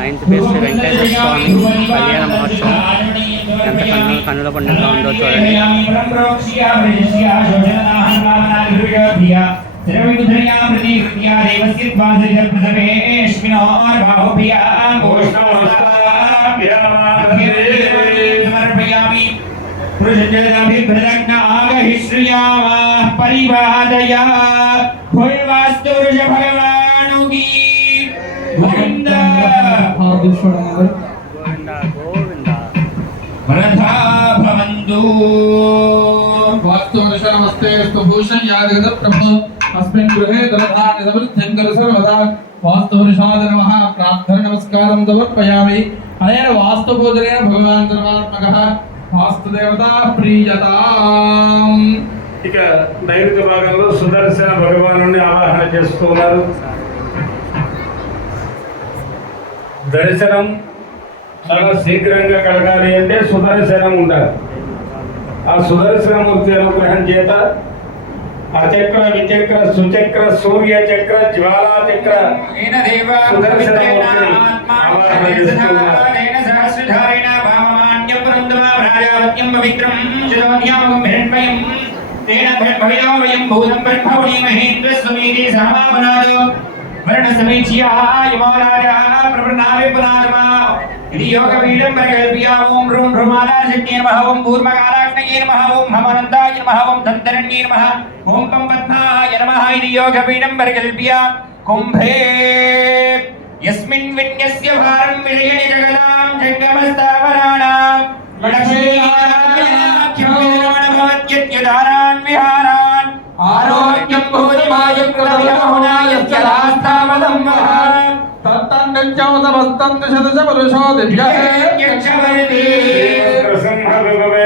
9th phase Shri Venkateswara స్వామి కళ్యాణ మహోత్సవం ఎంత కన్నుల పండుగ ఉందో చూడండి. वास्तुवर्षनमस्ते भूषण यादगत प्रभु अस्मिन् गृहे धनधान्य समृद्धिं करो सर्वदा वास्तुवर्षाय नमः प्रार्थना नमस्कारं समर्पयामि अनेन वास्तुपूजनेन भगवान् सर्वात्मकः वास्तुदेवता प्रीयताम् ఇక నైరుతి భాగంలో సుదర్శన భగవానుని ఆవాహన చేస్తున్నారు. దర్శనం చాలా శీఘ్రంగా కలగాలి అంటే సుదర్శనం ఉండాలి. ఆ సుదర్శనమూర్తి అనుగ్రహం చేత అచక్ర విచక్ర సుచక్ర సూర్య చక్ర జ్వాలా చక్ర సుదర్శనమూర్తిని ఆవాహన చేస్తున్నారు. वयं भूतं ब्रह्मणि महेन्द्र समीति समापनादो वर्ण समीचिया यमराजा प्रवृणावे पुनादमा इति योग पीडं परकल्प्या ओम ह्रूं ह्रूमादाशक्तिये नमः ओम भूर्मकाराग्नये नमः ओम हमनन्दाय नमः ओम धन्तरण्ये नमः ओम पम्पद्माय नमः इति योग पीडं परकल्प्या कुम्भे यस्मिन् विन्यस्य भारं विजयति जगदां जङ्गमस्तावराणां वडक्षेणाख्यदानान् विहारान् आरोग्यं भूतिमायं कृतयमुनायस्य लास्तावदं वहान् तत्तन्नञ्चमसमस्तं शतशपरुषो दिव्यः प्रसन्न भगवे